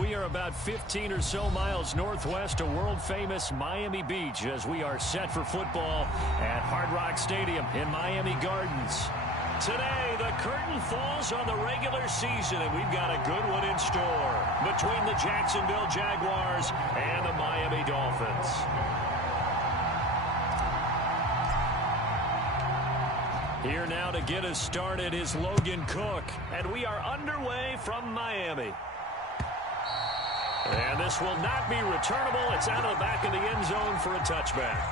We are about 15 or so miles northwest of world-famous Miami Beach as we are set for football at Hard Rock Stadium in Miami Gardens. Today, the curtain falls on the regular season, and we've got a good one in store between the Jacksonville Jaguars and the Miami Dolphins. Here now to get us started is Logan Cook, and we are underway from Miami. And this will not be returnable. It's out of the back of the end zone for a touchback.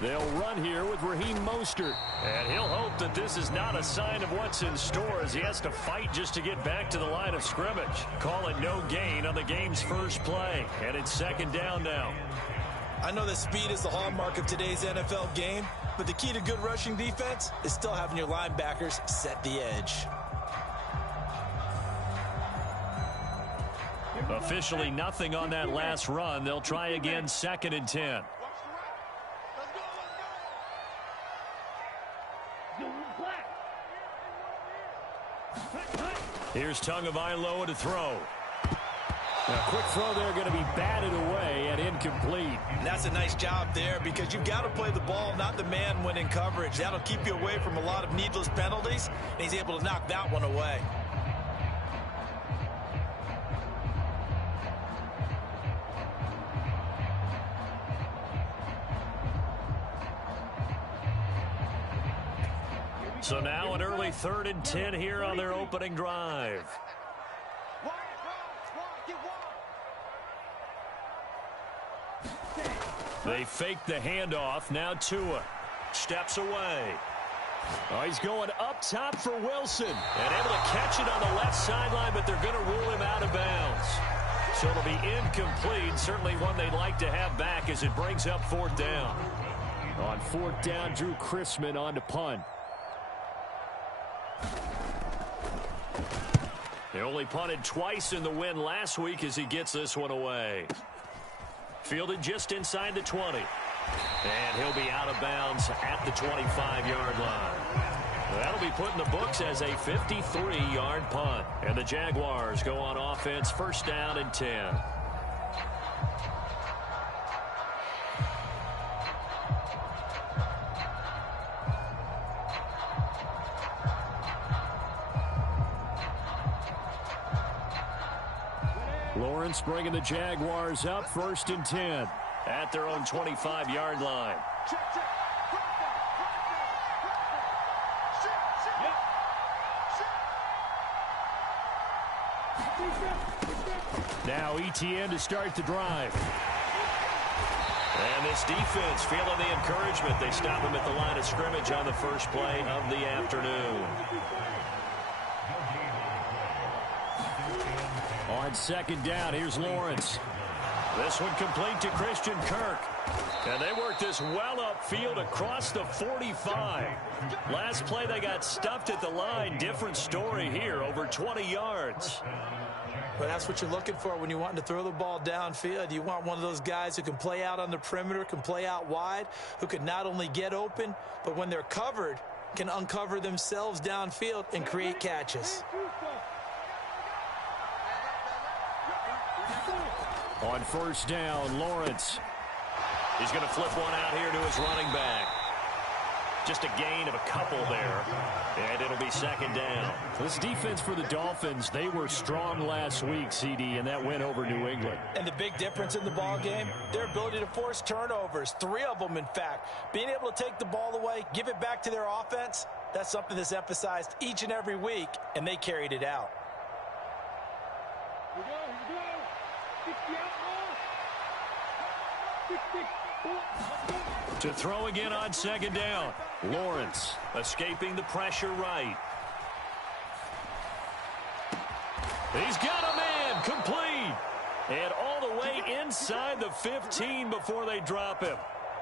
They'll run here with Raheem Mostert. And he'll hope that this is not a sign of what's in store as he has to fight just to get back to the line of scrimmage. Call it no gain on the game's first play. And it's second down now. I know that speed is the hallmark of today's NFL game, but the key to good rushing defense is still having your linebackers set the edge. Officially nothing on that last run. They'll try again, 2nd and 10. Here's Tagovailoa to throw. A quick throw there going to be batted away and incomplete. And that's a nice job there because you've got to play the ball, not the man when in coverage. That'll keep you away from a lot of needless penalties, and he's able to knock that one away. So now an early 3rd and 10 here on their opening drive. They fake the handoff. Now Tua steps away. Oh, he's going up top for Wilson. And able to catch it on the left sideline, but they're going to rule him out of bounds. So it'll be incomplete. Certainly one they'd like to have back as it brings up 4th down. On 4th down, Drew Chrisman on to punt. He only punted twice in the win last week as he gets this one away. Fielded just inside the 20. And he'll be out of bounds at the 25-yard line. That'll be put in the books as a 53-yard punt. And the Jaguars go on offense, 1st down and 10. Lawrence bringing the Jaguars up, 1st and 10 at their own 25-yard line. Now ETN to start the drive. And this defense feeling the encouragement. They stop him at the line of scrimmage on the first play of the afternoon. On 2nd down, here's Lawrence. This one complete to Christian Kirk. And they work this well upfield across the 45. Last play they got stuffed at the line. Different story here, over 20 yards. But that's what you're looking for when you're wanting to throw the ball downfield. You want one of those guys who can play out on the perimeter, can play out wide, who can not only get open, but when they're covered, can uncover themselves downfield and create catches. On 1st down, Lawrence. He's going to flip one out here to his running back. Just a gain of a couple there. And it'll be 2nd down. This defense for the Dolphins, they were strong last week, CD, and that win over New England. And the big difference in the ball game, their ability to force turnovers, 3 of them, in fact. Being able to take the ball away, give it back to their offense, that's something that's emphasized each and every week, and they carried it out. Here we go. 60 out To throw again on 2nd down. Lawrence escaping the pressure right. He's got a man complete. And all the way inside the 15 before they drop him.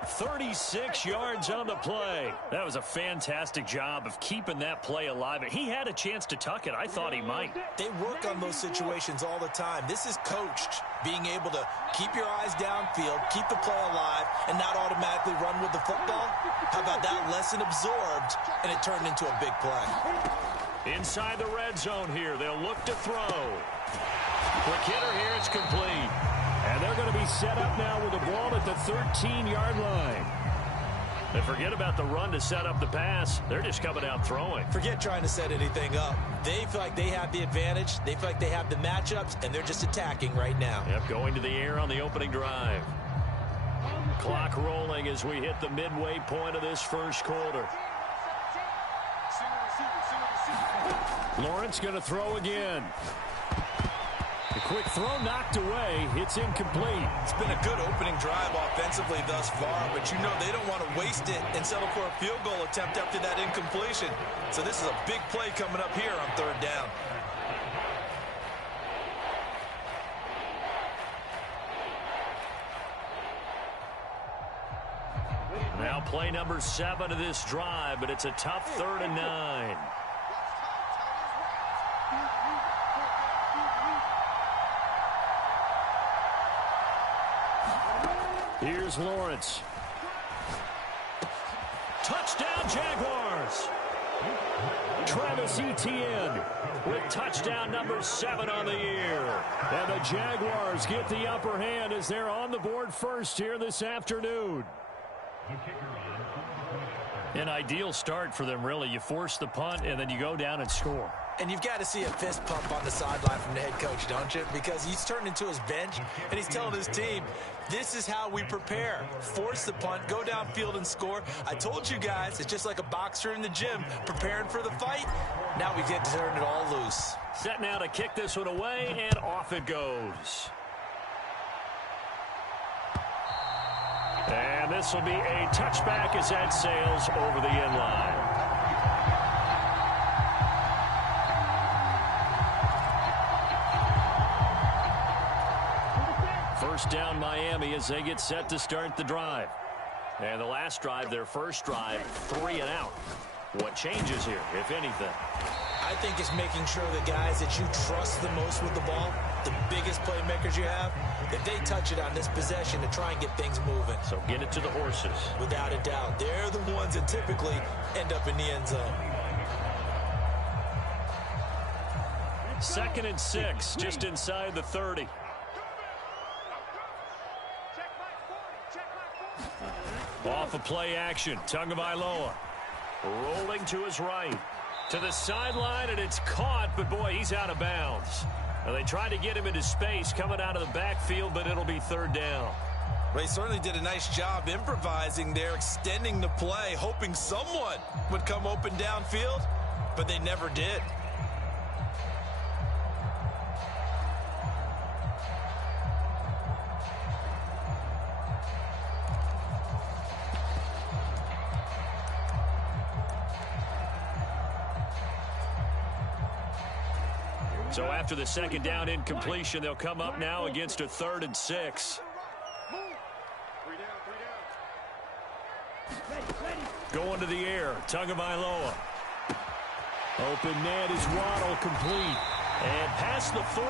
36 yards on the play. That was a fantastic job of keeping that play alive. He had a chance to tuck it. I thought he might. They work on those situations all the time. This is coached, being able to keep your eyes downfield, keep the play alive, and not automatically run with the football. How about that lesson absorbed, and it turned into a big play. Inside the red zone here, they'll look to throw. Quick hitter here, it's complete. And they're going to be set up now with the ball at the 13-yard line. And forget about the run to set up the pass. They're just coming out throwing. Forget trying to set anything up. They feel like they have the advantage. They feel like they have the matchups, and they're just attacking right now. Yep, going to the air on the opening drive. Clock rolling as we hit the midway point of this first quarter. Lawrence going to throw again. The quick throw knocked away. It's incomplete. It's been a good opening drive offensively thus far, but you know they don't want to waste it and settle for a field goal attempt after that incompletion. So this is a big play coming up here on third down. Now play number 7 of this drive, but it's a tough 3rd and 9. Here's Lawrence. Touchdown, Jaguars. Travis Etienne with touchdown number 7 on the year. And the Jaguars get the upper hand as they're on the board first here this afternoon. An ideal start for them, really. You force the punt, and then you go down and score. And you've got to see a fist pump on the sideline from the head coach, don't you? Because he's turned into his bench, and he's telling his team, this is how we prepare. Force the punt, go downfield and score. I told you guys, it's just like a boxer in the gym preparing for the fight. Now we get to turn it all loose. Set now to kick this one away, and off it goes. And this will be a touchback as that sails over the end line. First down Miami as they get set to start the drive. And the last drive, their first drive, 3 and out. What changes here, if anything? I think it's making sure the guys that you trust the most with the ball, the biggest playmakers you have, that they touch it on this possession to try and get things moving. So get it to the horses. Without a doubt. They're the ones that typically end up in the end zone. 2nd and 6, just inside the 30. Off of play action, Tagovailoa rolling to his right. To the sideline, and it's caught, but boy, he's out of bounds. Now, they tried to get him into space coming out of the backfield, but it'll be 3rd down. Well, he certainly did a nice job improvising there, extending the play, hoping someone would come open downfield, but they never did. So after the 2nd down incompletion, they'll come up now against a 3rd and 6. Going to the air, Tagovailoa. Open man is Waddle, complete. And past the 40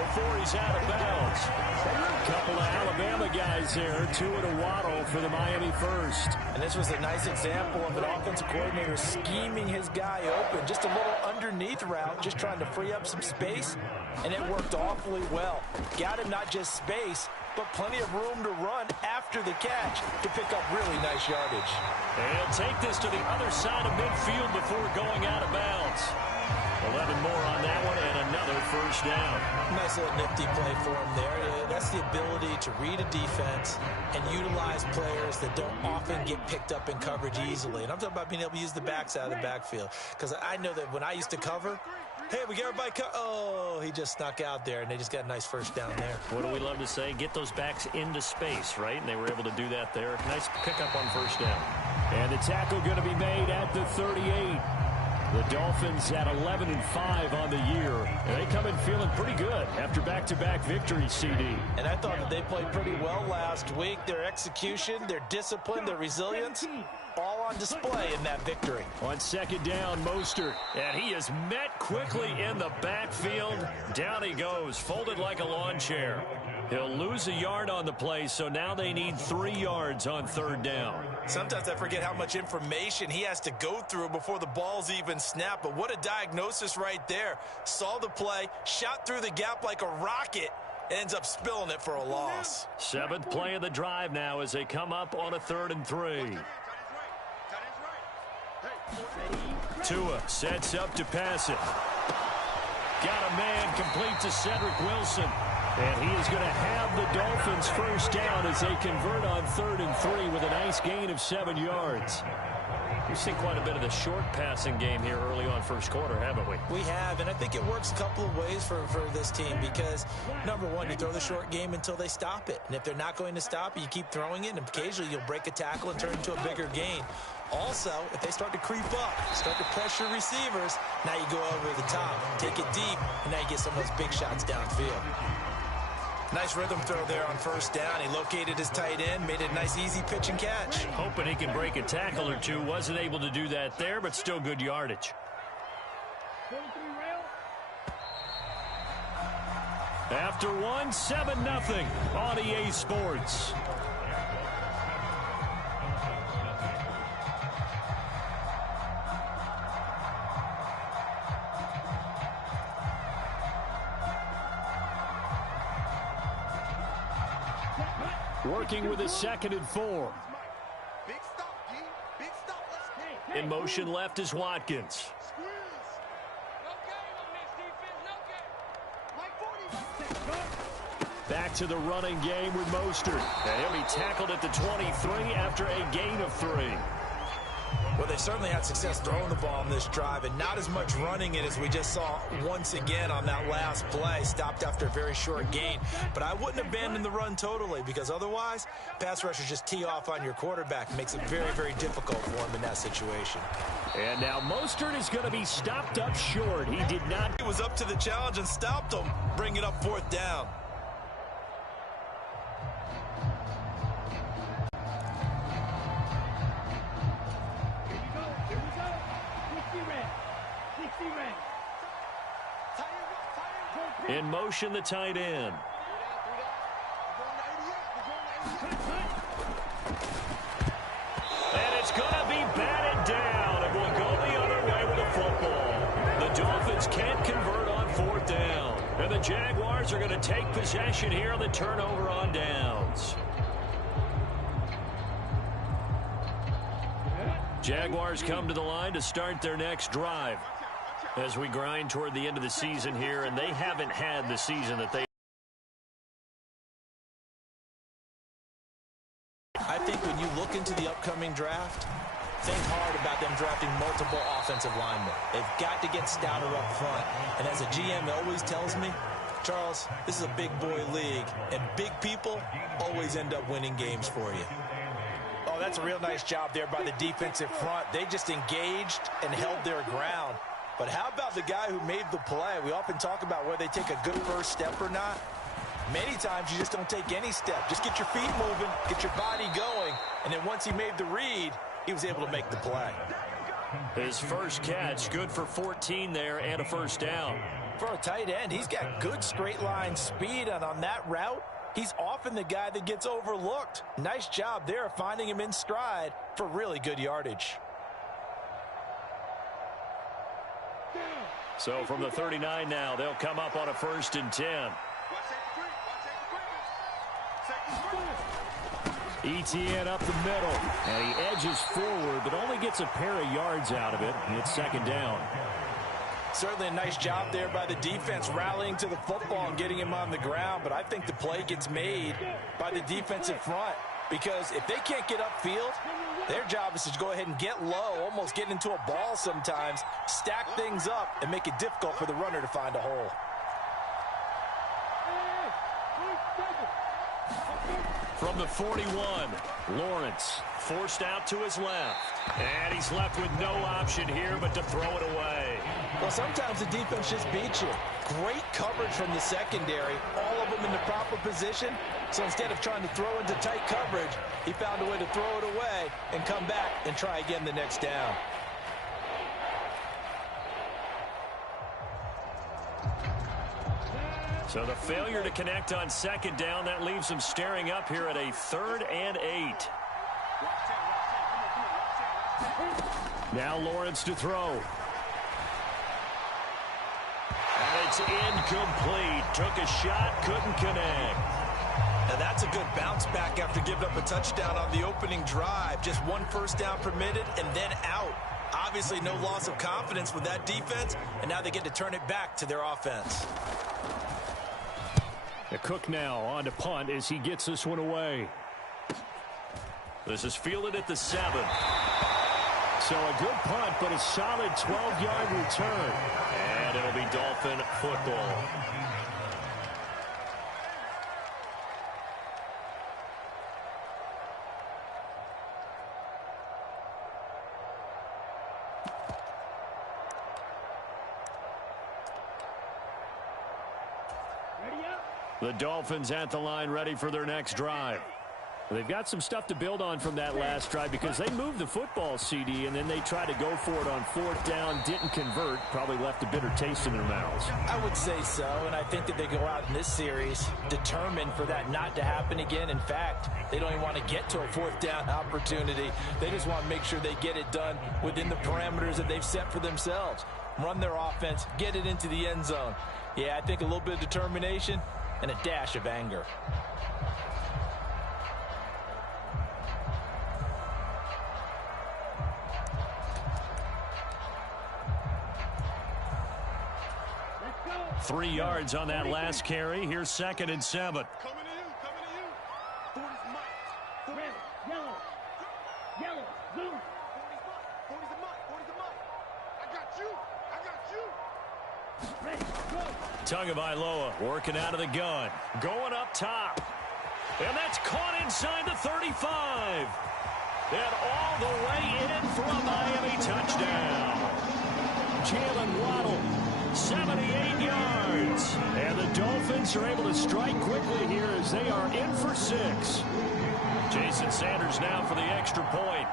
before he's out of bounds. A couple of Alabama guys there, 2 to Waddle for the Miami first. And this was a nice example of an offensive coordinator scheming his guy open. Just a little underneath route, just trying to free up some space. And it worked awfully well. Got him not just space, but plenty of room to run after the catch to pick up really nice yardage. And he'll take this to the other side of midfield before going out of bounds. 11 more on that one, and another first down. Nice little nifty play for him there. That's the ability to read a defense and utilize players that don't often get picked up in coverage easily. And I'm talking about being able to use the backs out of the backfield. Because I know that when I used to cover, hey, we got everybody oh, he just snuck out there, and they just got a nice first down there. What do we love to say? Get those backs into space, right? And they were able to do that there. Nice pickup on first down. And the tackle going to be made at the 38. The Dolphins at 11-5 on the year, and they come in feeling pretty good after back-to-back victories, CD. And I thought that they played pretty well last week. Their execution, their discipline, their resilience, all on display in that victory. On second down, Mostert, and he is met quickly in the backfield. Down he goes, folded like a lawn chair. He'll lose a yard on the play, so now they need 3 yards on third down. Sometimes I forget how much information he has to go through before the ball's even snapped, but what a diagnosis right there. Saw the play, shot through the gap like a rocket, ends up spilling it for a loss. 7th play of the drive now as they come up on a 3rd and 3. Tua sets up to pass it. Got a man complete to Cedric Wilson. And he is going to have the Dolphins first down as they convert on 3rd and 3 with a nice gain of 7 yards. We've seen quite a bit of the short passing game here early on first quarter, haven't we? We have, and I think it works a couple of ways for this team because, number one, you throw the short game until they stop it. And if they're not going to stop it, you keep throwing it, and occasionally you'll break a tackle and turn it into a bigger gain. Also, if they start to creep up, start to pressure receivers, now you go over the top, take it deep, and now you get some of those big shots downfield. Nice rhythm throw there on first down. He located his tight end, made it a nice easy pitch and catch. Hoping he can break a tackle or two. Wasn't able to do that there, but still good yardage. After one, 7-0 on EA Sports. Working with a 2nd and 4. In motion left is Watkins. Back to the running game with Mostert. And he'll be tackled at the 23 after a gain of 3. Well, they certainly had success throwing the ball on this drive, and not as much running it as we just saw once again on that last play. Stopped after a very short gain. But I wouldn't abandon the run totally because otherwise, pass rushers just tee off on your quarterback. It makes it very, very difficult for him in that situation. And now Mostert is going to be stopped up short. He did not. He was up to the challenge and stopped him, bringing up 4th down. In motion, the tight end. And it's going to be batted down. It will go the other way with the football. The Dolphins can't convert on 4th down. And the Jaguars are going to take possession here on the turnover on downs. Jaguars come to the line to start their next drive. As we grind toward the end of the season here, and they haven't had the season that they... I think when you look into the upcoming draft, think hard about them drafting multiple offensive linemen. They've got to get stouter up front. And as a GM always tells me, Charles, this is a big boy league, and big people always end up winning games for you. Oh, that's a real nice job there by the defensive front. They just engaged and held their ground. But how about the guy who made the play? We often talk about whether they take a good first step or not. Many times you just don't take any step. Just get your feet moving, get your body going, and then once he made the read, he was able to make the play. His first catch, good for 14 there and a first down. For a tight end, he's got good straight line speed, and on that route, he's often the guy that gets overlooked. Nice job there finding him in stride for really good yardage. So from the 39 now, they'll come up on a 1st and 10. Etienne up the middle, and he edges forward, but only gets a pair of yards out of it, and it's 2nd down. Certainly a nice job there by the defense rallying to the football and getting him on the ground, but I think the play gets made by the defensive front because if they can't get upfield, their job is to go ahead and get low, almost get into a ball sometimes, stack things up, and make it difficult for the runner to find a hole. From the 41, Lawrence forced out to his left. And he's left with no option here but to throw it away. Well, sometimes the defense just beats you. Great coverage from the secondary, all of them in the proper position. So instead of trying to throw into tight coverage, he found a way to throw it away and come back and try again the next down. So the failure to connect on second down, that leaves them staring up here at a 3rd and 8. Now Lawrence to throw. And it's incomplete. Took a shot, couldn't connect. Now that's a good bounce back after giving up a touchdown on the opening drive. Just 1 first down permitted and then out. Obviously no loss of confidence with that defense, and now they get to turn it back to their offense. The Cook now on to punt as he gets this one away. This is fielded at the 7. So a good punt, but a solid 12-yard return. And it'll be Dolphin football. The Dolphins at the line, ready for their next drive. They've got some stuff to build on from that last drive because they moved the football, CD, and then they tried to go for it on 4th down, didn't convert, probably left a bitter taste in their mouths. I would say so, and I think that they go out in this series determined for that not to happen again. In fact, they don't even want to get to a 4th down opportunity. They just want to make sure they get it done within the parameters that they've set for themselves. Run their offense, get it into the end zone. Yeah, I think a little bit of determination and a dash of anger. Let's go. 3 yards on that last carry. Here's 2nd and 7. Coming to you, coming to you. 40's Mike. Red, yellow, yellow, blue. 40's a Mike. 40's a Mike. I got you. I got you. Ready, go. Tagovailoa working out of the gun. Going up top. And that's caught inside the 35. And all the way in for a Miami touchdown. Jalen Waddle, 78 yards. And the Dolphins are able to strike quickly here as they are in for 6. Jason Sanders now for the extra point.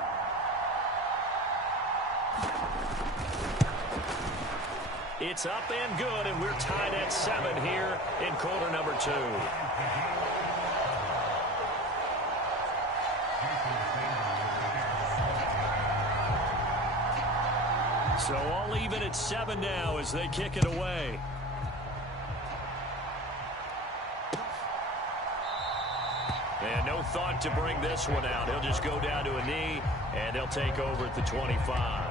It's up and good, and we're tied at 7 here in quarter number 2. So all even at 7 now as they kick it away. And no thought to bring this one out. He'll just go down to a knee, and they'll take over at the 25.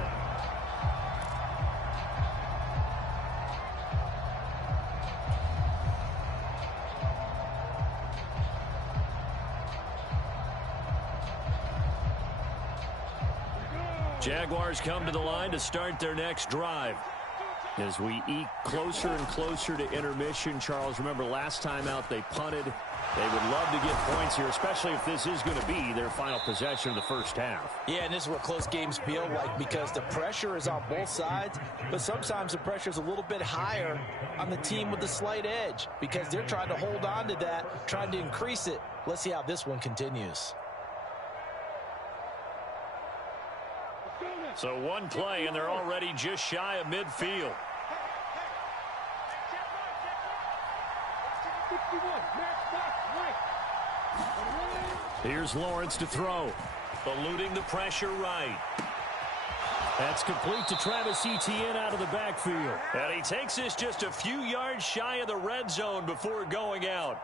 Jaguars come to the line to start their next drive. As we eke closer and closer to intermission, Charles, remember last time out they punted. They would love to get points here, especially if this is going to be their final possession of the first half. Yeah, and this is what close games feel like because the pressure is on both sides, but sometimes the pressure is a little bit higher on the team with the slight edge because they're trying to hold on to that, trying to increase it. Let's see how this one continues. So one play, and they're already just shy of midfield. 61, match back, right. Here's Lawrence to throw. Eluding the pressure right. That's complete to Travis Etienne out of the backfield. And he takes this just a few yards shy of the red zone before going out.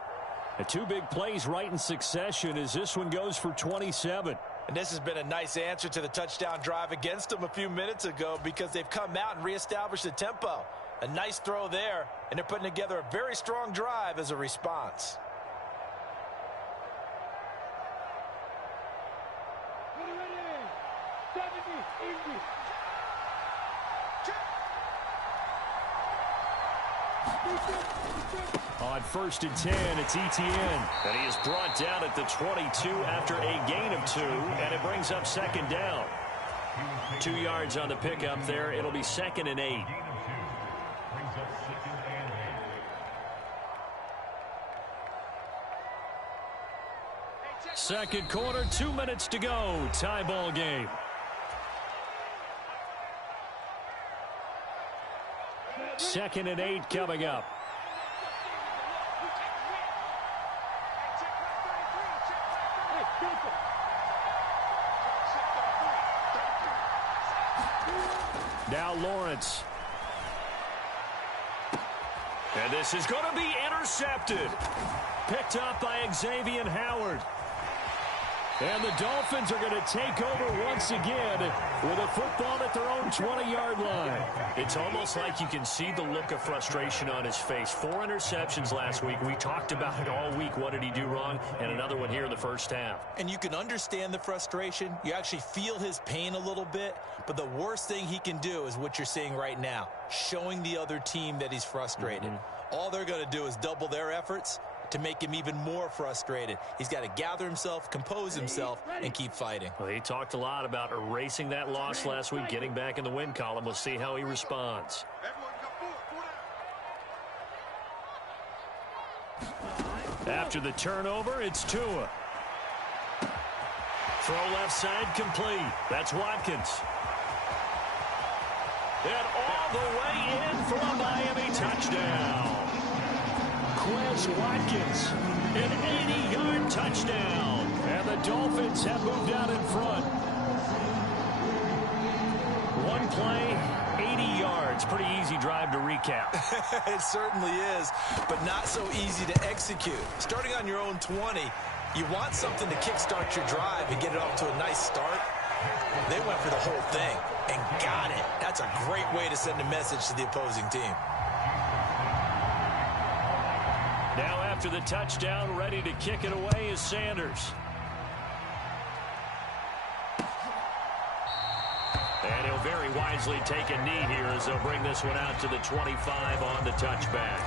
And 2 big plays right in succession as this one goes for 27. And this has been a nice answer to the touchdown drive against them a few minutes ago because they've come out and reestablished the tempo. A nice throw there, and they're putting together a very strong drive as a response. Ready, 70, easy. On 1st and 10, it's Etienne. And he is brought down at the 22 after a gain of 2, and it brings up 2nd down. 2 yards on the pickup there. It'll be 2nd and 8. Second quarter, 2 minutes to go. Tie ball game. Second and 8 coming up. Now Lawrence. And this is going to be intercepted. Picked up by Xavier Howard. And the Dolphins are going to take over once again with a football at their own 20-yard line. It's almost like you can see the look of frustration on his face. 4 interceptions last week. We talked about it all week. What did he do wrong? And another one here in the first half. And you can understand the frustration. You actually feel his pain a little bit. But the worst thing he can do is what you're seeing right now, showing the other team that he's frustrated. All they're going to do is double their efforts to make him even more frustrated. He's got to gather himself, compose himself, and keep fighting. Well, he talked a lot about erasing that loss last week, getting back in the win column. We'll see how he responds. After the turnover, it's Tua. Throw left side complete. That's Watkins. And all the way in for a Miami touchdown. Quez Watkins, an 80-yard touchdown. And the Dolphins have moved out in front. One play, 80 yards. Pretty easy drive to recap. It certainly is, but not so easy to execute. Starting on your own 20, you want something to kickstart your drive and get it off to a nice start. They went for the whole thing and got it. That's a great way to send a message to the opposing team. Now after the touchdown, ready to kick it away is Sanders. And he'll very wisely take a knee here as they'll bring this one out to the 25 on the touchback.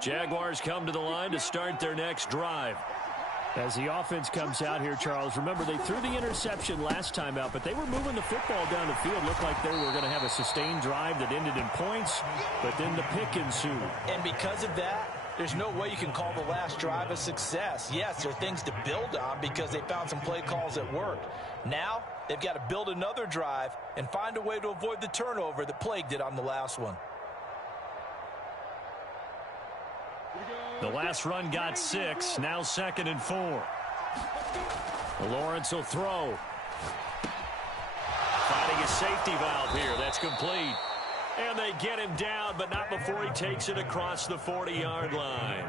Jaguars come to the line to start their next drive. As the offense comes out here, Charles, remember they threw the interception last time out, but they were moving the football down the field. Looked like they were going to have a sustained drive that ended in points, but then the pick ensued. And because of that, there's no way you can call the last drive a success. Yes, there are things to build on because they found some play calls that worked. Now, they've got to build another drive and find a way to avoid the turnover that plagued it on the last one. The last run got 6. Now 2nd and 4. Lawrence will throw. Finding a safety valve here. That's complete. And they get him down, but not before he takes it across the 40-yard line.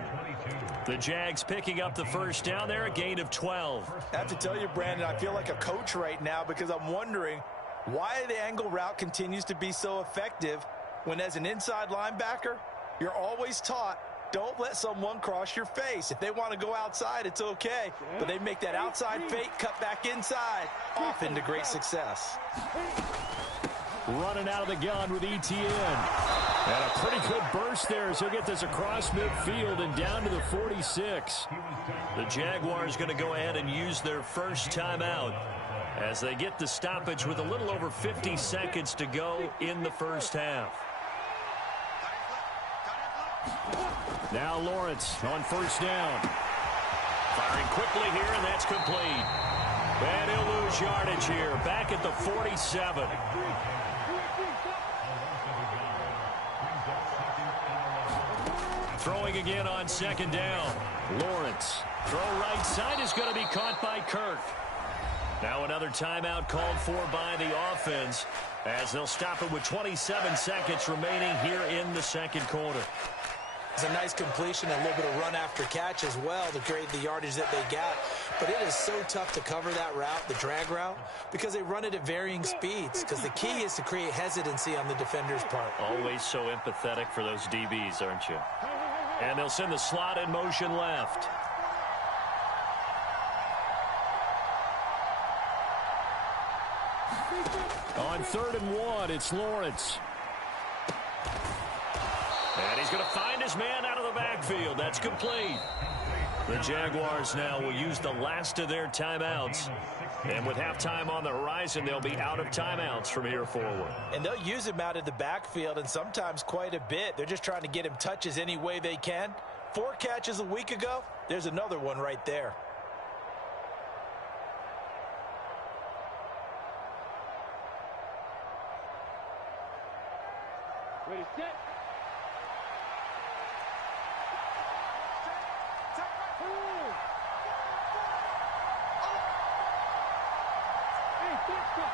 The Jags picking up the first down there, a gain of 12. I have to tell you, Brandon, I feel like a coach right now because I'm wondering why the angle route continues to be so effective when as an inside linebacker, you're always taught, don't let someone cross your face. If they want to go outside, it's okay. But they make that outside fake, cut back inside, off into great success. Running out of the gun with ETN. And a pretty good burst there as he'll get this across midfield and down to the 46. The Jaguars going to go ahead and use their first timeout as they get the stoppage with a little over 50 seconds to go in the first half. Now Lawrence on first down. Firing quickly here, and that's complete. And he'll lose yardage here, back at the 47. Throwing again on 2nd down. Lawrence. Throw right side is going to be caught by Kirk. Now another timeout called for by the offense as they'll stop it with 27 seconds remaining here in the second quarter. It's a nice completion, a little bit of run after catch as well to create the yardage that they got. But it is so tough to cover that route, the drag route, because they run it at varying speeds. Because the key is to create hesitancy on the defender's part. Always so empathetic for those DBs, aren't you? And they'll send the slot in motion left. On 3rd and 1, it's Lawrence. And he's going to find his man out of the backfield. That's complete. The Jaguars now will use the last of their timeouts. And with halftime on the horizon, they'll be out of timeouts from here forward. And they'll use him out of the backfield, and sometimes quite a bit. They're just trying to get him touches any way they can. 4 catches a week ago, there's another one right there. Ready, set. Hey, back up.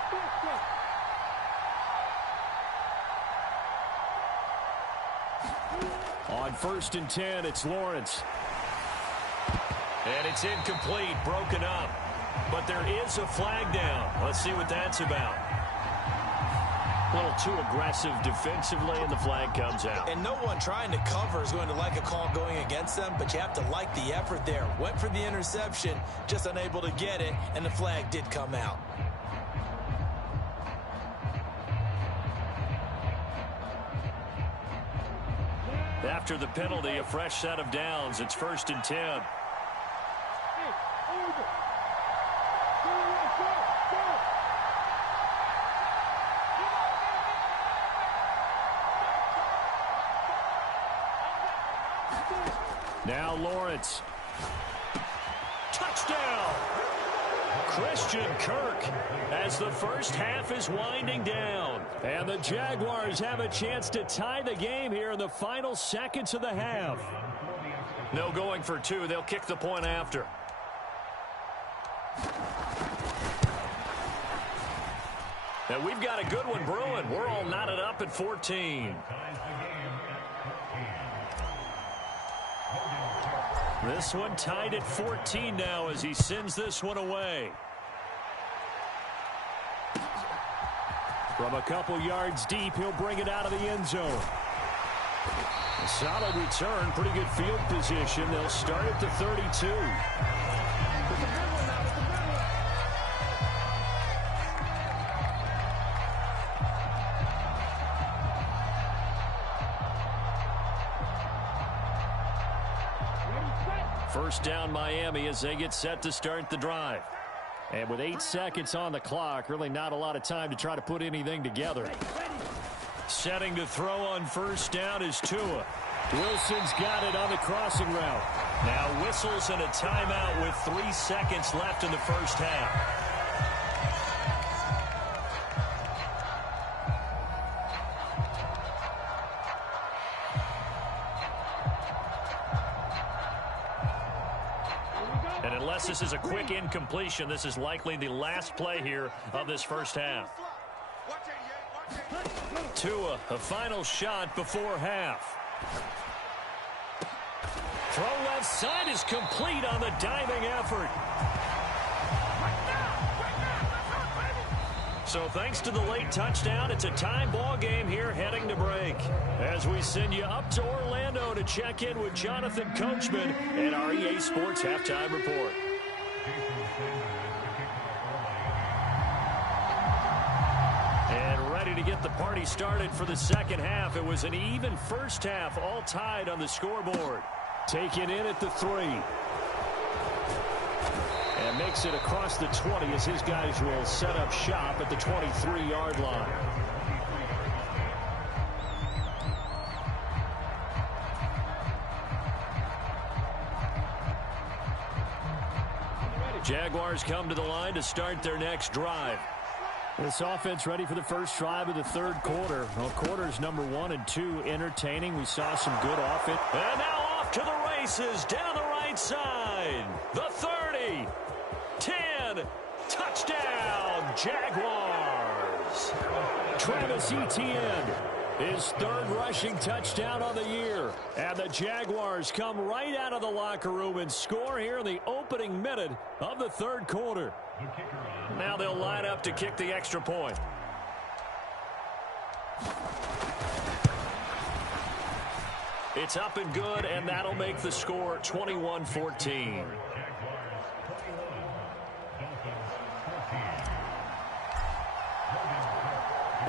On 1st and 10, it's Lawrence. And it's incomplete, broken up. But there is a flag down. Let's see what that's about. A little too aggressive defensively, and the flag comes out. And no one trying to cover is going to like a call going against them, but you have to like the effort there. Went for the interception, just unable to get it, and the flag did come out. After the penalty, a fresh set of downs. It's 1st and 10. Hey, over. Go. Now Lawrence. Touchdown! Christian Kirk as the first half is winding down. And the Jaguars have a chance to tie the game here in the final seconds of the half. No going for 2. They'll kick the point after. And we've got a good one brewing. We're all knotted up at 14. This one tied at 14 now as he sends this one away. From a couple yards deep, he'll bring it out of the end zone. A solid return, pretty good field position. They'll start at the 32. First down Miami as they get set to start the drive. And with 8 seconds on the clock, really not a lot of time to try to put anything together. Setting to throw on first down is Tua. Wilson's got it on the crossing route. Now whistles and a timeout with 3 seconds left in the first half. And unless this is a quick incompletion, this is likely the last play here of this first half. Tua, a final shot before half. Throw left side is complete on the diving effort. So thanks to the late touchdown, it's a tie ball game here heading to break. As we send you up to Orlando to check in with Jonathan Coachman and our EA Sports Halftime Report. And ready to get the party started for the second half. It was an even first half, all tied on the scoreboard. Taken in at the 3. And makes it across the 20 as his guys will set up shop at the 23-yard line. Jaguars come to the line to start their next drive. This offense ready for the first drive of the third quarter. Well, quarters number 1 and 2 entertaining. We saw some good offense. And now off to the races down the right side. The 30. 10. Touchdown, Jaguars. Travis Etienne, his third rushing touchdown of the year. And the Jaguars come right out of the locker room and score here in the opening minute of the third quarter. Now they'll line up to kick the extra point. It's up and good, and that'll make the score 21-14.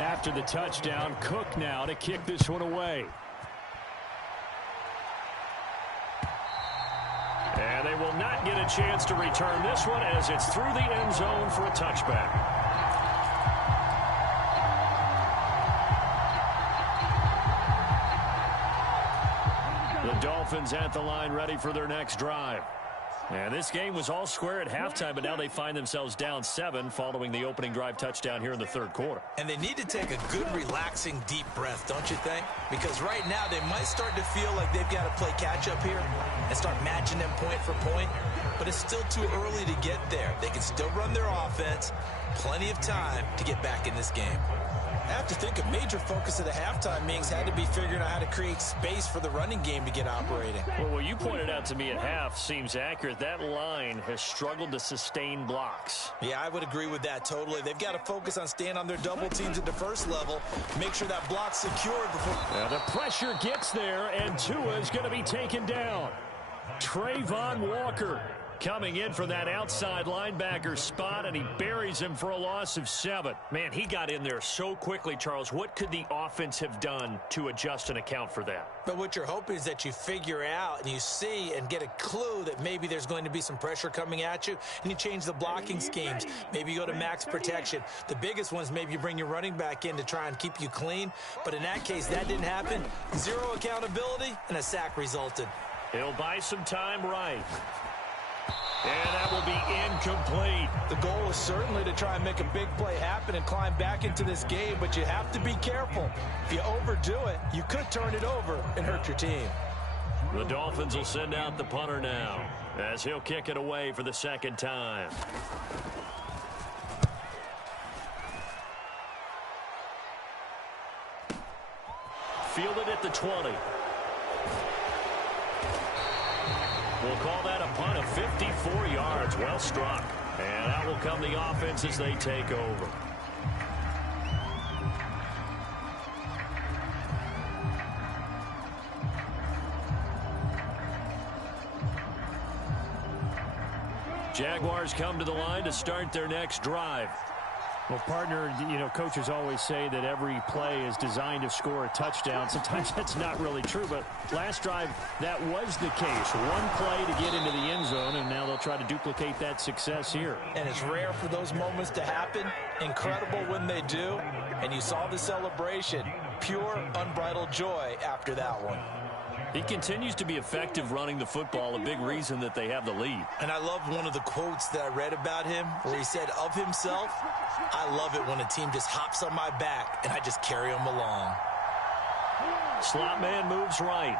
After the touchdown, Cook now to kick this one away. And they will not get a chance to return this one as it's through the end zone for a touchback. The Dolphins at the line ready for their next drive. And this game was all square at halftime, but now they find themselves down 7 following the opening drive touchdown here in the third quarter. And they need to take a good, relaxing, deep breath, don't you think? Because right now they might start to feel like they've got to play catch-up here and start matching them point for point. But it's still too early to get there. They can still run their offense. Plenty of time to get back in this game. I have to think a major focus of the halftime meetings had to be figuring out how to create space for the running game to get operating. Well, what you pointed out to me at half seems accurate. That line has struggled to sustain blocks. Yeah, I would agree with that totally. They've got to focus on staying on their double teams at the first level, make sure that block's secured before... Now the pressure gets there, and Tua is going to be taken down. Trayvon Walker coming in for that outside linebacker spot, and he buries him for a loss of 7. Man, he got in there so quickly, Charles. What could the offense have done to adjust and account for that? But what you're hoping is that you figure out and you see and get a clue that maybe there's going to be some pressure coming at you, and you change the blocking schemes. Maybe you go to max protection. The biggest ones, maybe you bring your running back in to try and keep you clean. But in that case, that didn't happen. 0 accountability, and a sack resulted. He'll buy some time right. And that will be incomplete. The goal is certainly to try and make a big play happen and climb back into this game, but you have to be careful. If you overdo it, you could turn it over and hurt your team. The Dolphins will send out the punter now as he'll kick it away for the second time. Fielded at the 20. We'll call that a punt of 54 yards. Well struck. And out will come the offense as they take over. Jaguars come to the line to start their next drive. Well, partner, you know, coaches always say that every play is designed to score a touchdown. Sometimes that's not really true, but last drive, that was the case. One play to get into the end zone, and now they'll try to duplicate that success here. And it's rare for those moments to happen. Incredible when they do. And you saw the celebration. Pure, unbridled joy after that one. He continues to be effective running the football, a big reason that they have the lead. And I love one of the quotes that I read about him where he said of himself, "I love it when a team just hops on my back and I just carry them along." Slot man moves right.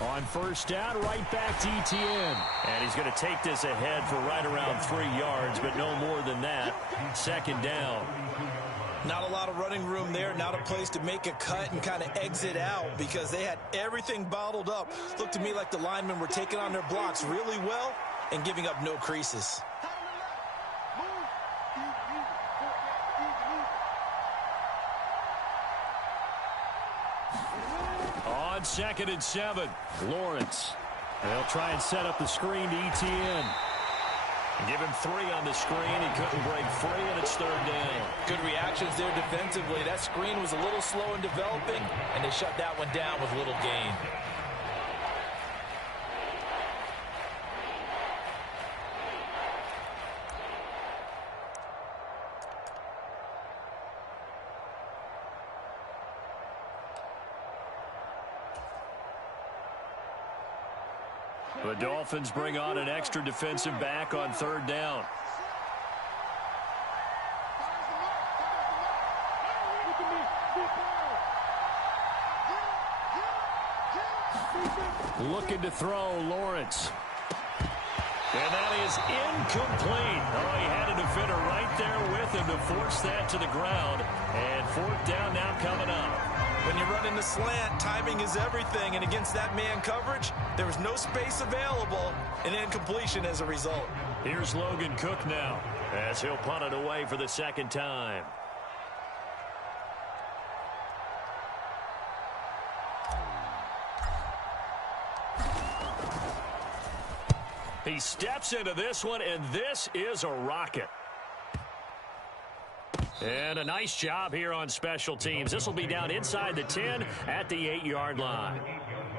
On first down, right back to Etienne. And he's going to take this ahead for right around 3 yards, but no more than that. Second down. Not a lot of running room there, not a place to make a cut and kind of exit out because they had everything bottled up. Looked to me like the linemen were taking on their blocks really well and giving up no creases. On 2nd and 7, Lawrence. They'll try and set up the screen to Etienne. Give him 3 on the screen. He couldn't break free, and it's 3rd down. Good reactions there defensively. That screen was a little slow in developing, and they shut that one down with little gain. The Dolphins bring on an extra defensive back on 3rd down. Looking to throw, Lawrence. And that is incomplete. Oh, he had a defender right there with him to force that to the ground. And 4th down now coming up. When you run in the slant, timing is everything. And against that man coverage, there was no space available, and incompletion as a result. Here's Logan Cook now as he'll punt it away for the 2nd time. He steps into this one, and this is a rocket. And a nice job here on special teams. This will be down inside the 10 at the 8-yard line.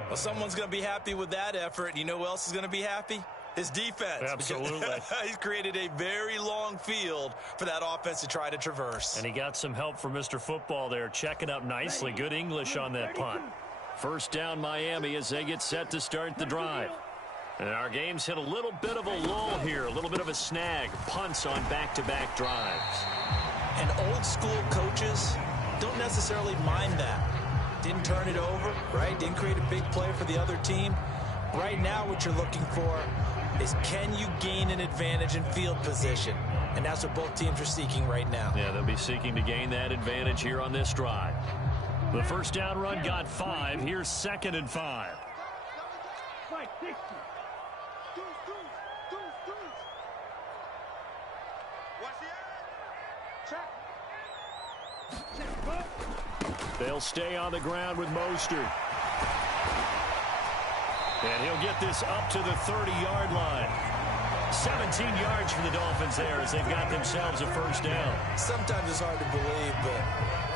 Well, someone's going to be happy with that effort. You know who else is going to be happy? His defense. Absolutely. He's created a very long field for that offense to try to traverse. And he got some help from Mr. Football there, checking up nicely. Good English on that punt. First down Miami as they get set to start the drive. And our game's hit a little bit of a lull here, a little bit of a snag. Punts on back-to-back drives. And old school coaches don't necessarily mind that. Didn't turn it over, right? Didn't create a big play for the other team. Right now what you're looking for is, can you gain an advantage in field position? And that's what both teams are seeking right now. Yeah, they'll be seeking to gain that advantage here on this drive. The first down run got 5. Here's 2nd and 5. Fight, 60. They'll stay on the ground with Mostert. And he'll get this up to the 30-yard line. 17 yards for the Dolphins there as they've got themselves a first down. Sometimes it's hard to believe, but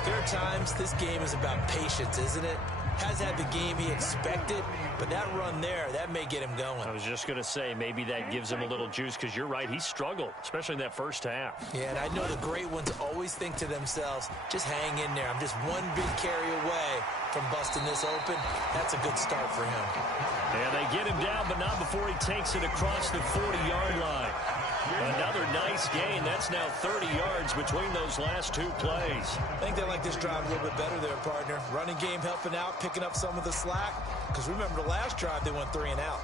there are times this game is about patience, isn't it? Has had the game he expected, but that run there, that may get him going. I was just going to say, maybe that gives him a little juice, because you're right, he struggled, especially in that first half. Yeah, and I know the great ones always think to themselves, just hang in there. I'm just one big carry away from busting this open. That's a good start for him. And they get him down, but not before he takes it across the 40-yard line. Another nice gain. That's now 30 yards between those last 2 plays. I think they like this drive a little bit better there, partner. Running game helping out, picking up some of the slack. Because remember, the last drive, they went 3 and out.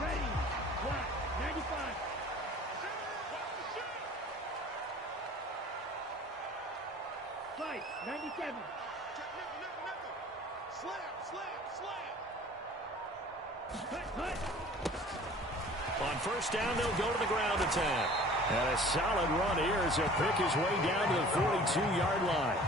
Ready. Black. 95. Fight, 97. Slam. Hut. On first down, they'll go to the ground attack. And a solid run here as he'll pick his way down to the 42-yard line.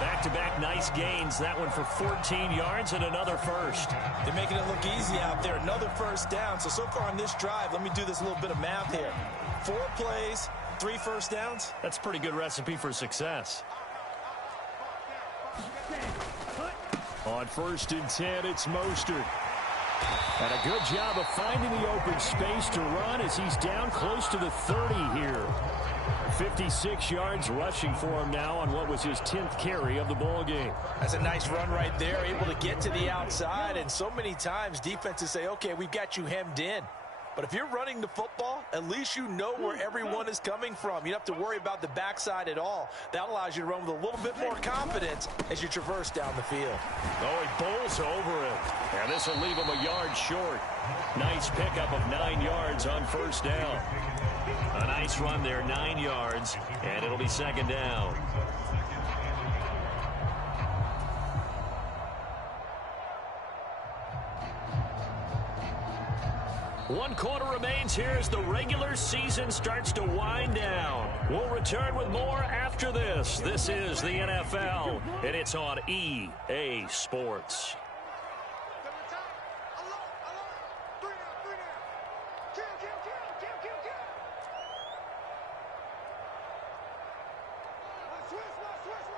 Back-to-back nice gains. That one for 14 yards and another first. They're making it look easy out there. Another first down. So far on this drive, let me do this little bit of math here. 4 plays, 3 first downs. That's a pretty good recipe for success. On first and 10, it's Mostert. And a good job of finding the open space to run as he's down close to the 30 here. 56 yards rushing for him now on what was his 10th carry of the ball game. That's a nice run right there, able to get to the outside. And so many times defenses say, okay, we've got you hemmed in. But if you're running the football, at least you know where everyone is coming from. You don't have to worry about the backside at all. That allows you to run with a little bit more confidence as you traverse down the field. Oh, he bowls over it. And this will leave him a yard short. Nice pickup of 9 yards on first down. A nice run there, 9 yards, and it'll be 2nd down. One quarter remains here as the regular season starts to wind down. We'll return with more after this. This is the NFL, and it's on EA Sports.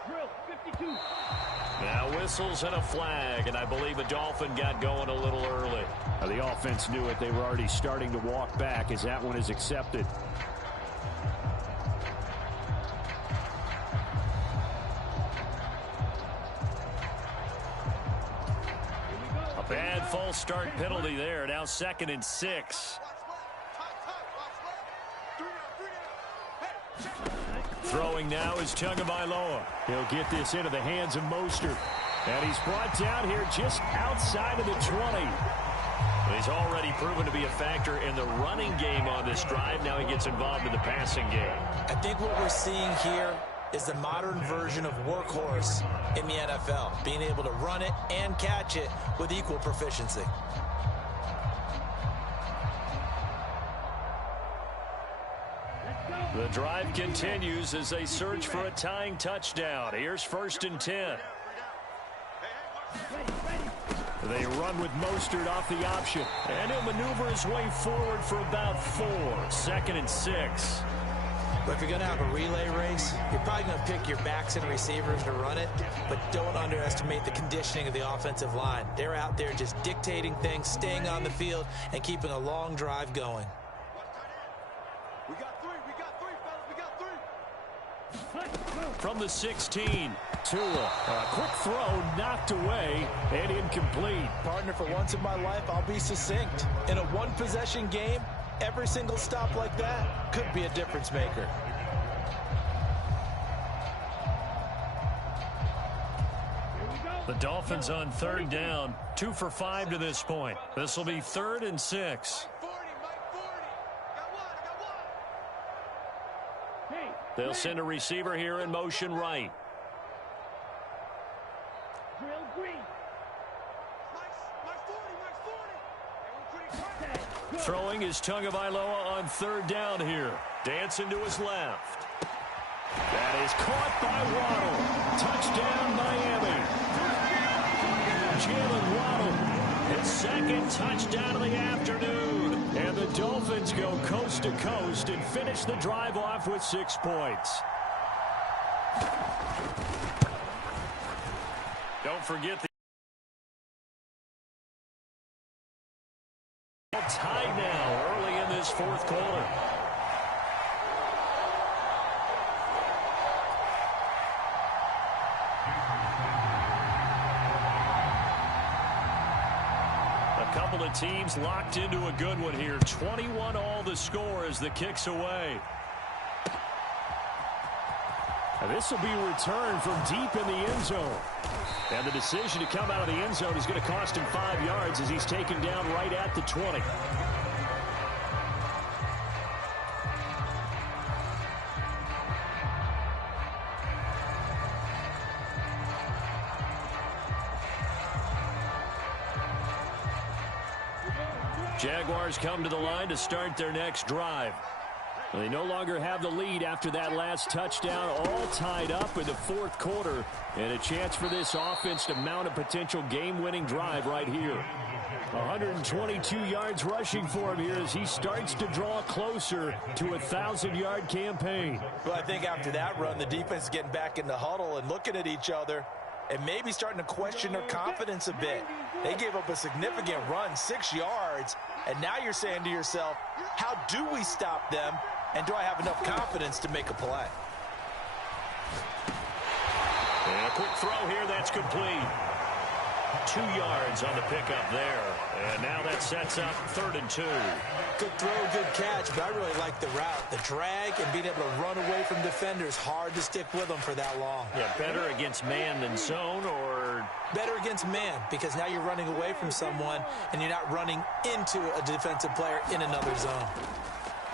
Drill, 52. Now whistles and a flag, and I believe a Dolphin got going a little early. The offense knew it. They were already starting to walk back as that one is accepted. A bad false start penalty there. Now 2nd and 6. Throwing now is Tagovailoa. He'll get this into the hands of Mostert. And he's brought down here just outside of the 20. He's already proven to be a factor in the running game on this drive. Now he gets involved in the passing game. I think what we're seeing here is the modern version of workhorse in the NFL, being able to run it and catch it with equal proficiency. The drive continues as they search for a tying touchdown. Here's 1st and 10. They run with Mostert off the option, and he'll maneuver his way forward for about 4. 2nd and 6. But if you're going to have a relay race, you're probably going to pick your backs and receivers to run it, but don't underestimate the conditioning of the offensive line. They're out there just dictating things, staying on the field, and keeping a long drive going. We got 3, fellas, we got 3. From the 16, Tua, a quick throw knocked away and incomplete. Partner, for once in my life, I'll be succinct. In a one-possession game, every single stop like that could be a difference maker. the Dolphins on 3rd down, 2 for 5 to this point. This will be 3rd and 6. They'll send a receiver here in motion right. Throwing is Tagovailoa on 3rd down here. Dancing to his left. That is caught by Waddle. Touchdown, Miami. Jalen Waddle, his 2nd touchdown of the afternoon. And the Dolphins go coast to coast and finish the drive off with 6 points. Don't forget the tied now early in this 4th quarter. A couple of teams locked into a good one here. 21 all the score as the kick's away. And this will be returned from deep in the end zone. And the decision to come out of the end zone is going to cost him 5 yards as he's taken down right at the 20. Jaguars come to the line to start their next drive. They no longer have the lead after that last touchdown, all tied up in the 4th quarter, and a chance for this offense to mount a potential game-winning drive right here. 122 yards rushing for him here as he starts to draw closer to a 1,000-yard campaign. Well, I think after that run, the defense is getting back in the huddle and looking at each other and maybe starting to question their confidence a bit. They gave up a significant run, 6 yards, and now you're saying to yourself, how do we stop them? And do I have enough confidence to make a play? And a quick throw here, that's complete. 2 yards on the pickup there. And now that sets up 3rd and 2. Good throw, good catch, but I really like the route. The drag and being able to run away from defenders, hard to stick with them for that long. Yeah, better against man than zone, or? Better against man, because now you're running away from someone and you're not running into a defensive player in another zone.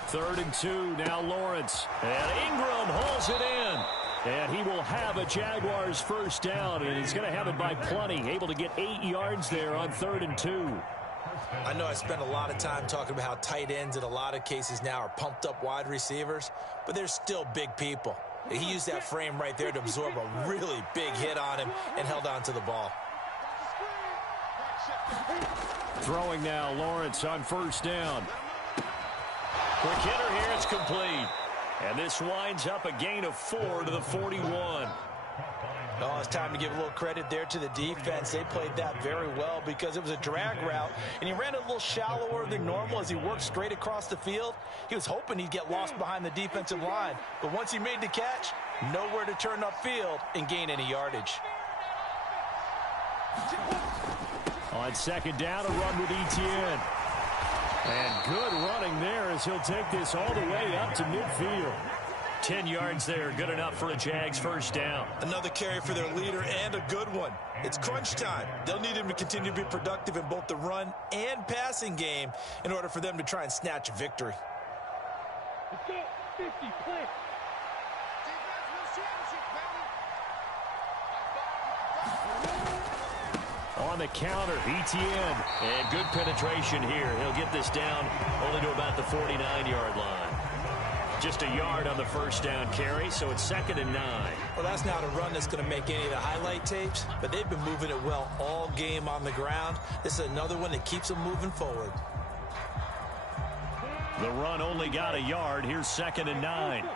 3rd and 2, now Lawrence. And Ingram hauls it in. And he will have a Jaguars first down, and he's going to have it by plenty. Able to get 8 yards there on 3rd and 2. I know I spent a lot of time talking about how tight ends in a lot of cases now are pumped up wide receivers, but they're still big people. He used that frame right there to absorb a really big hit on him and held on to the ball. Throwing now, Lawrence on 1st down. Quick hitter here, it's complete. And this winds up a gain of 4 to the 41. Oh, it's time to give a little credit there to the defense. They played that very well because it was a drag route, and he ran a little shallower than normal as he worked straight across the field. He was hoping he'd get lost behind the defensive line, but once he made the catch, nowhere to turn upfield and gain any yardage. On 2nd down, a run with Etienne. And good running there as he'll take this all the way up to midfield. 10 yards there, good enough for a Jags first down. Another carry for their leader and a good one. It's crunch time. They'll need him to continue to be productive in both the run and passing game in order for them to try and snatch a victory. Let's go. 50, play. On the counter, Etienne. And good penetration here. He'll get this down only to about the 49-yard line. Just a yard on the first down carry, so it's 2nd and 9. Well, that's not a run that's going to make any of the highlight tapes, but they've been moving it well all game on the ground. This is another one that keeps them moving forward. The run only got a yard. Here's 2nd and 9.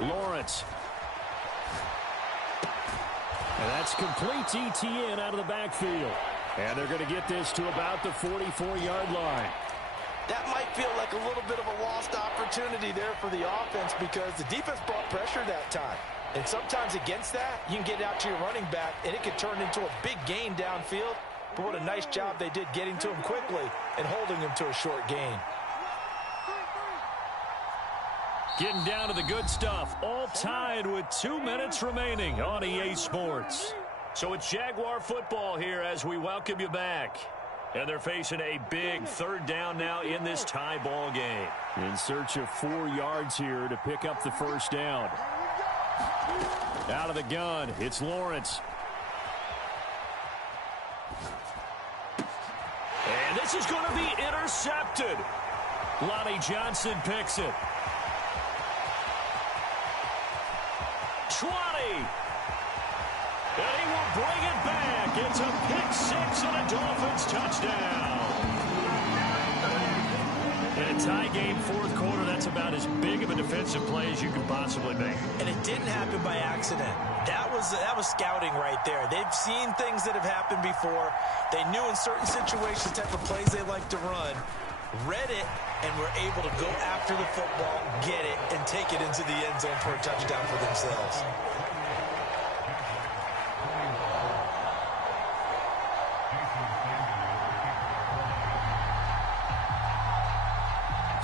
Lawrence. And that's complete ETN out of the backfield. And they're going to get this to about the 44-yard line. That might feel like a little bit of a lost opportunity there for the offense because the defense brought pressure that time. And sometimes against that, you can get out to your running back, and it can turn into a big gain downfield. But what a nice job they did getting to him quickly and holding him to a short gain. Getting down to the good stuff. All tied with 2 minutes remaining on EA Sports. So it's Jaguar football here as we welcome you back. And they're facing a big 3rd down now in this tie ball game. In search of 4 yards here to pick up the first down. Out of the gun, it's Lawrence. And this is going to be intercepted. Lonnie Johnson picks it. 20. And he will bring it back. It's a pick 6 and a Dolphins touchdown. In a tie game, 4th quarter, that's about as big of a defensive play as you can possibly make. And it didn't happen by accident. That was scouting right there. They've seen things that have happened before. They knew in certain situations the type of plays they like to run. Read it, and were able to go after the football, get it, and take it into the end zone for a touchdown for themselves.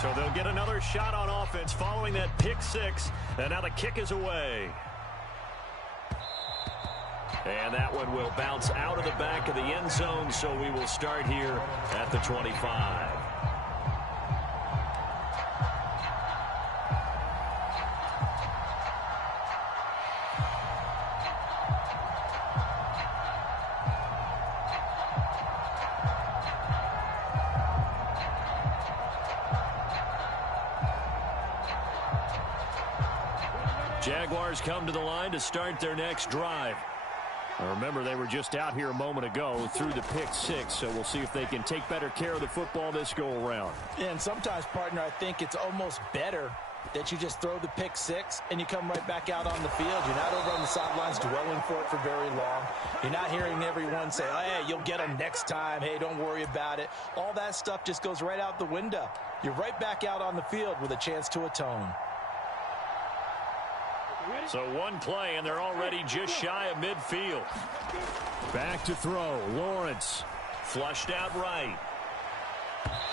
So they'll get another shot on offense following that pick 6, and now the kick is away. And that one will bounce out of the back of the end zone, so we will start here at the 25. Jaguars come to the line to start their next drive. Now remember, they were just out here a moment ago through the pick 6, so we'll see if they can take better care of the football this go-around. And sometimes, partner, I think it's almost better that you just throw the pick 6 and you come right back out on the field. You're not over on the sidelines dwelling for it for very long. You're not hearing everyone say, oh, hey, you'll get them next time. Hey, don't worry about it. All that stuff just goes right out the window. You're right back out on the field with a chance to atone. So one play, and they're already just shy of midfield. Back to throw. Lawrence. Flushed out right.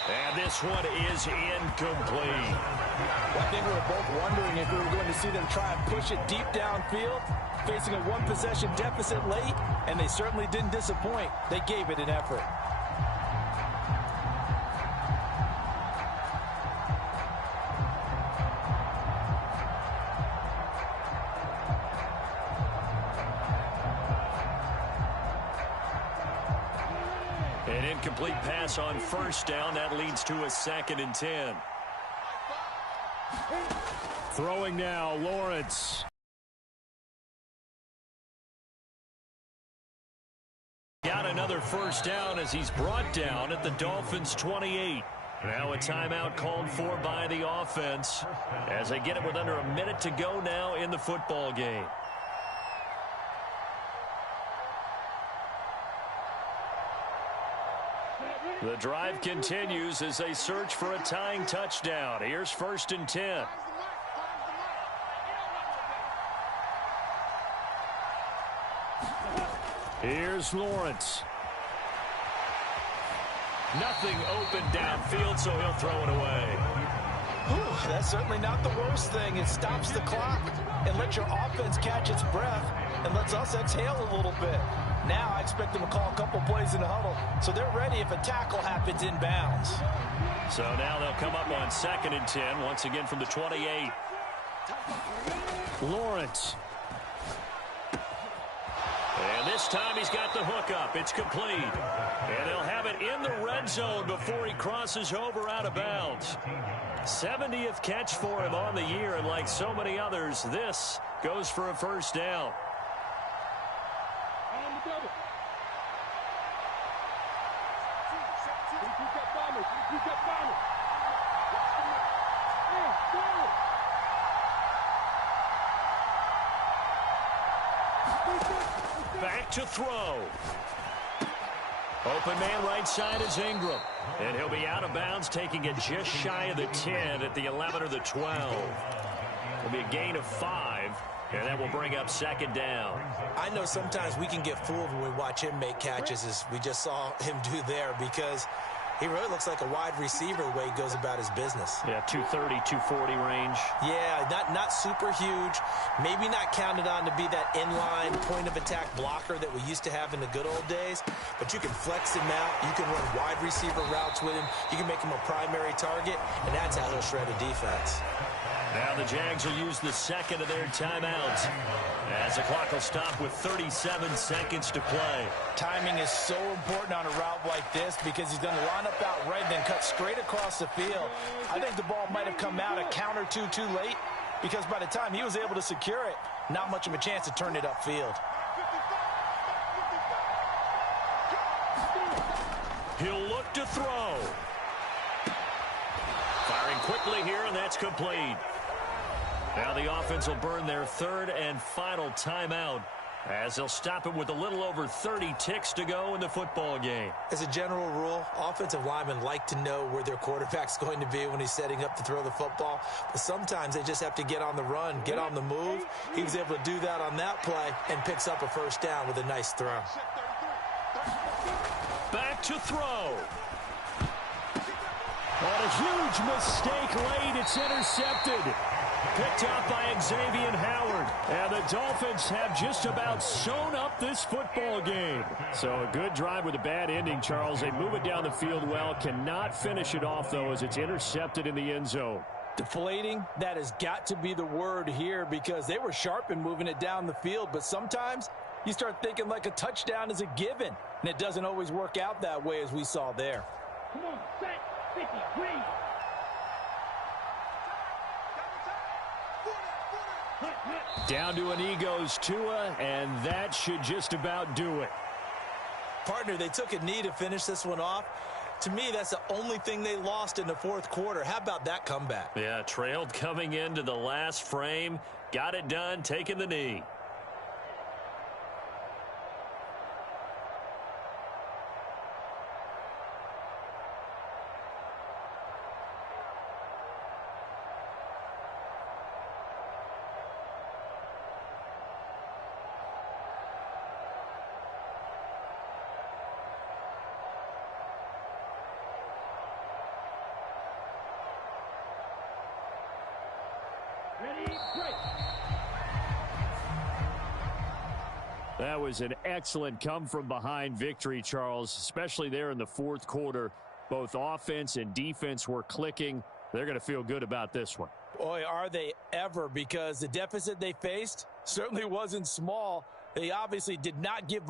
And this one is incomplete. Well, I think we were both wondering if we were going to see them try and push it deep downfield, facing a one-possession deficit late, and they certainly didn't disappoint. They gave it an effort. An incomplete pass on first down. That leads to a 2nd and 10. Throwing now, Lawrence. Got another first down as he's brought down at the Dolphins' 28. Now a timeout called for by the offense as they get it with under a minute to go now in the football game. The drive continues as they search for a tying touchdown. Here's 1st and 10. Here's Lawrence. Nothing open downfield, so he'll throw it away. Whew, that's certainly not the worst thing. It stops the clock and lets your offense catch its breath and lets us exhale a little bit. Now I expect them to call a couple plays in the huddle, so they're ready if a tackle happens in bounds. So now they'll come up on 2nd and 10, once again from the 28. Lawrence. This time he's got the hook up. It's complete. And they'll have it in the red zone before he crosses over out of bounds. 70th catch for him on the year, and like so many others, this goes for a first down. On the double. You got bombers. You got bombers. Hey, throw it. Back to throw. Open man right side is Ingram. And he'll be out of bounds, taking it just shy of the 10 at the 11 or the 12. It'll be a gain of 5, and that will bring up second down. I know sometimes we can get fooled when we watch him make catches, as we just saw him do there, because he really looks like a wide receiver the way he goes about his business. Yeah, 230, 240 range. Yeah, not super huge. Maybe not counted on to be that inline point-of-attack blocker that we used to have in the good old days. But you can flex him out. You can run wide receiver routes with him. You can make him a primary target, and that's how he'll shred a defense. Now the Jags will use the second of their timeouts, as the clock will stop with 37 seconds to play. Timing is so important on a route like this because he's going to line up out right, then cut straight across the field. I think the ball might have come out a count or two too late, because by the time he was able to secure it, not much of a chance to turn it upfield. He'll look to throw. Firing quickly here, and that's complete. Now the offense will burn their third and final timeout, as they'll stop it with a little over 30 ticks to go in the football game. As a general rule, offensive linemen like to know where their quarterback's going to be when he's setting up to throw the football. But sometimes they just have to get on the run, get on the move. He was able to do that on that play and picks up a first down with a nice throw. Back to throw. On a huge mistake late, it's intercepted. Picked up by Xavier Howard. And the Dolphins have just about sewn up this football game. So a good drive with a bad ending, Charles. They move it down the field well. Cannot finish it off, though, as it's intercepted in the end zone. Deflating, that has got to be the word here, because they were sharp in moving it down the field. But sometimes you start thinking like a touchdown is a given, and it doesn't always work out that way, as we saw there. Come on, set. 50, green. Down to an E goes Tua, and that should just about do it. Partner, they took a knee to finish this one off. To me, that's the only thing they lost in the fourth quarter. How about that comeback? Yeah, trailed coming into the last frame. Got it done, taking the knee. That was an excellent come-from-behind victory, Charles, especially there in the fourth quarter. Both offense and defense were clicking. They're going to feel good about this one. Boy, are they ever, because the deficit they faced certainly wasn't small. They obviously did not give up.